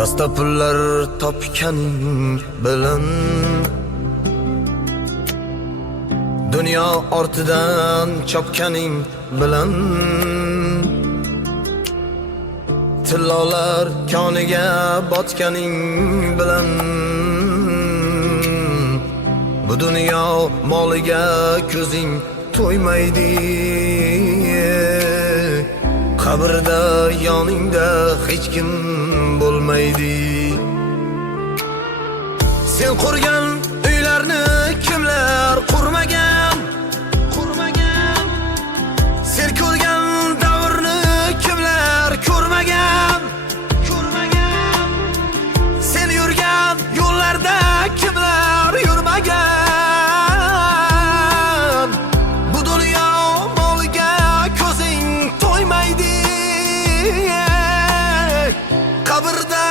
Dasta pullar topganing bilan dunyo ortidan chopganing bilan tillolar koniga botganing bilan bu dunyo moliga ko'zing to'ymaydi. Qabrda yoningda hech kim bo'lmaydi. Sen qurgan uylarni kimlar qurmagan? Sen ko'rgan davrni kimlar ko'rmagan? Sen yurgan yo'llarda kimlar yurmagan? Bu dunyo moliga ko'zing to'ymaydi. Qabrda